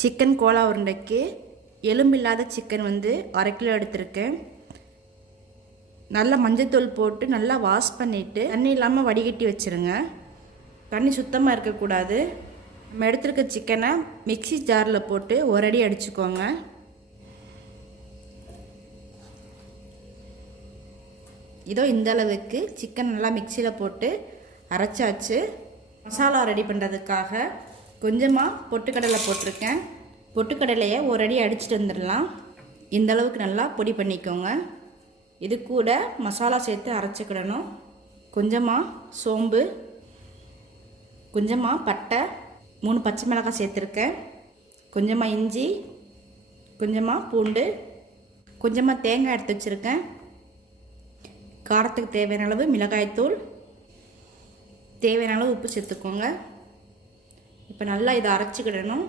Chicken Cola உருண்டைக்கு எலும்பில்லாத chicken வந்து 1/2 kilo எடுத்திருக்கேன். நல்லா மஞ்சத்தூள் போட்டு நல்லா வாஷ் பண்ணிவிட்டு தண்ணி இல்லாமல் வடிகட்டி வச்சுருங்க. தண்ணி சுத்தமாக இருக்கக்கூடாது. நம்ம எடுத்துருக்க சிக்கனை மிக்சி ஜாரில் போட்டு ஒரு அடி அடிச்சுக்கோங்க. இதோ இந்த அளவுக்கு சிக்கன் நல்லா மிக்சியில் போட்டு அரைச்சாச்சு. மசாலா ரெடி பண்ணுறதுக்காக கொஞ்சமாக பொட்டுக்கடலை போட்டிருக்கேன். பொட்டுக்கடலையை ஒரு அடி அடிச்சுட்டு வந்துடலாம். இந்த அளவுக்கு நல்லா பொடி பண்ணிக்கோங்க. இது கூட மசாலா சேர்த்து அரைச்சிக்கிடணும். கொஞ்சமாக சோம்பு, கொஞ்சமாக பட்டை, 3 பச்சை மிளகாய் சேர்த்துருக்கேன். கொஞ்சமாக இஞ்சி, கொஞ்சமாக பூண்டு, கொஞ்சமாக தேங்காய் எடுத்து வச்சுருக்கேன். காரத்துக்கு தேவையான அளவு மிளகாய்த்தூள், தேவையான அளவு உப்பு சேர்த்துக்கோங்க. இப்போ நல்லா இதை அரைச்சிக்கிடணும்.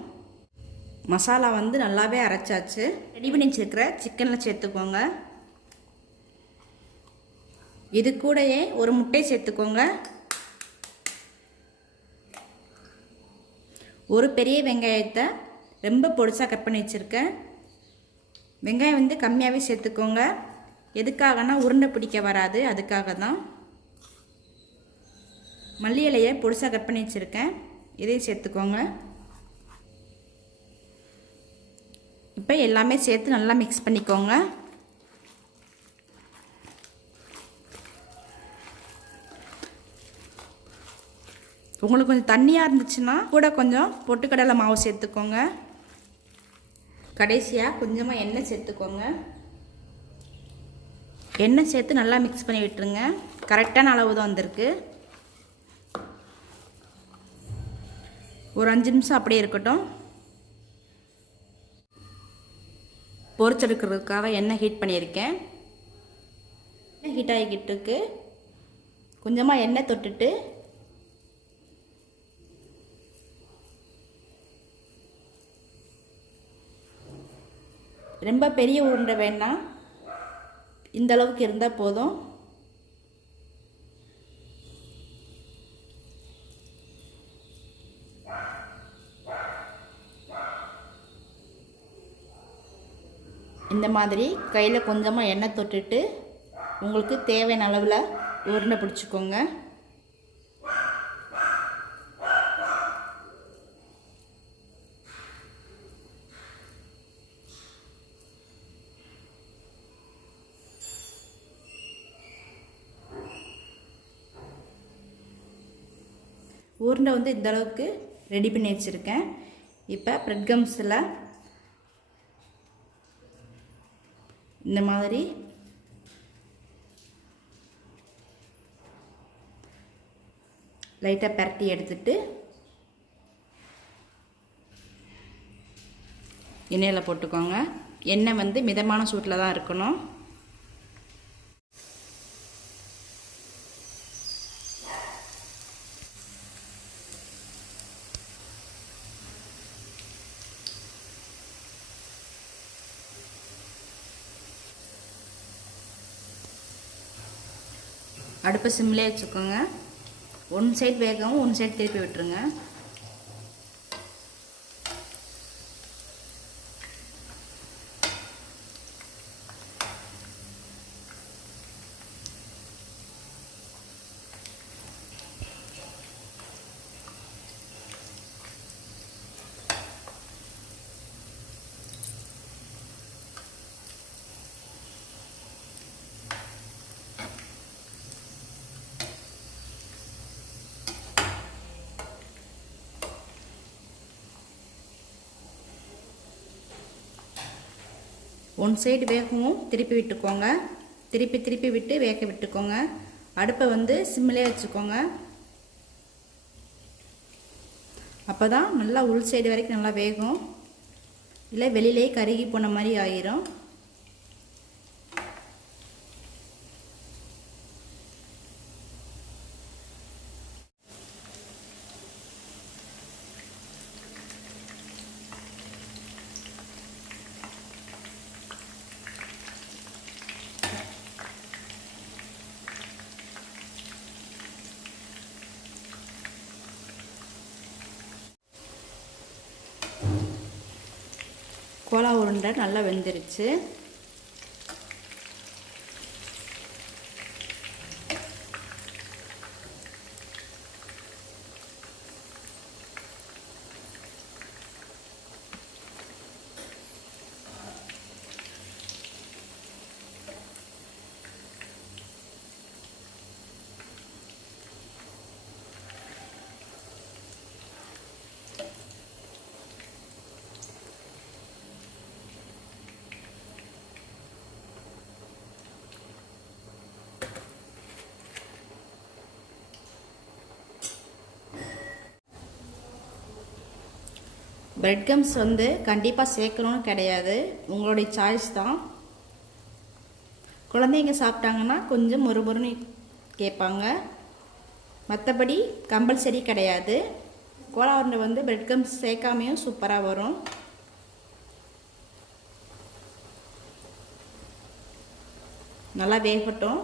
மசாலா வந்து நல்லாவே அரைச்சாச்சு. ரெடி பண்ணி வச்சுருக்கிற சிக்கனில் சேர்த்துக்கோங்க. இது கூடயே ஒரு முட்டை சேர்த்துக்கோங்க. ஒரு பெரிய வெங்காயத்தை ரொம்ப பொடிசாக கட் பண்ணி வச்சுருக்கேன். வெங்காயம் வந்து கம்மியாகவே சேர்த்துக்கோங்க. எதுக்காகனா உருண்டை பிடிக்க வராது, அதுக்காக தான். மல்லி இலையை பொடிசாக கட் பண்ணி வச்சுருக்கேன். இதையும் சேர்த்துக்கோங்க. இப்போ எல்லாமே சேர்த்து நல்லா மிக்ஸ் பண்ணிக்கோங்க. உங்களுக்கு கொஞ்சம் தண்ணியாக இருந்துச்சுன்னா கூட கொஞ்சம் பொட்டுக்கடலை மாவு சேர்த்துக்கோங்க. கடைசியாக கொஞ்சமாக எண்ணெய் சேர்த்துக்கோங்க. எண்ணெய் சேர்த்து நல்லா மிக்ஸ் பண்ணி விட்டுருங்க. கரெக்டான அளவு தான் வந்திருக்கு. ஒரு 5 நிமிஷம் அப்படியே இருக்கட்டும். பொரிச்செடுக்கிறதுக்காக எண்ணெய் ஹீட் பண்ணியிருக்கேன். எண்ணெய் ஹீட் ஆகிக்கிட்டு இருக்கு. கொஞ்சமாக எண்ணெய் தொட்டுட்டு ரொம்ப பெரிய உருண்டை வேணாம், இந்த அளவுக்கு இருந்தால் போதும். இந்த மாதிரி கையில் கொஞ்சமாக எண்ணெய் தொட்டுட்டு உங்களுக்கு தேவையான அளவில் உருண்டை பிடிச்சிக்கோங்க. உருண்டை வந்து இந்த அளவுக்கு ரெடி பண்ணி வச்சுருக்கேன். இப்போ பிரெட் கம்ஸில் இந்த மாதிரி லைட்டாக பரட்டி எடுத்துட்டு எண்ணெயில் போட்டுக்கோங்க. எண்ணெய் வந்து மிதமான சூட்டில் தான் இருக்கணும். அடுப்பை சிம்மிலே வச்சுக்கோங்க. ஒன் சைடு வேகவும் ஒன் சைடு திருப்பி விட்டுருங்க. ஒன் சைடு வேகவும் திருப்பி விட்டுக்கோங்க. திருப்பி விட்டு வேக விட்டுக்கோங்க. அடுப்பை வந்து சிம்மிலே வச்சுக்கோங்க. அப்போ தான் நல்லா உள் சைடு வரைக்கும் நல்லா வேகும். இல்லை வெளியிலே கருகி போன மாதிரி ஆயிரும். கோலா உருண்டை நல்லா வெந்துருச்சு. பிரெட் கம்ஸ் வந்து கண்டிப்பாக சேர்க்கணும்னு கிடையாது, உங்களுடைய சாய்ஸ் தான். குழந்தைங்க சாப்பிட்டாங்கன்னா கொஞ்சம் மொறுமொறுன்னு கேட்பாங்க, மற்றபடி கம்பல்சரி கிடையாது. கோலா உருண்டை வந்து பிரெட் கம்ஸ் சேர்க்காமையும் சூப்பராக வரும். நல்லா வேகட்டும்.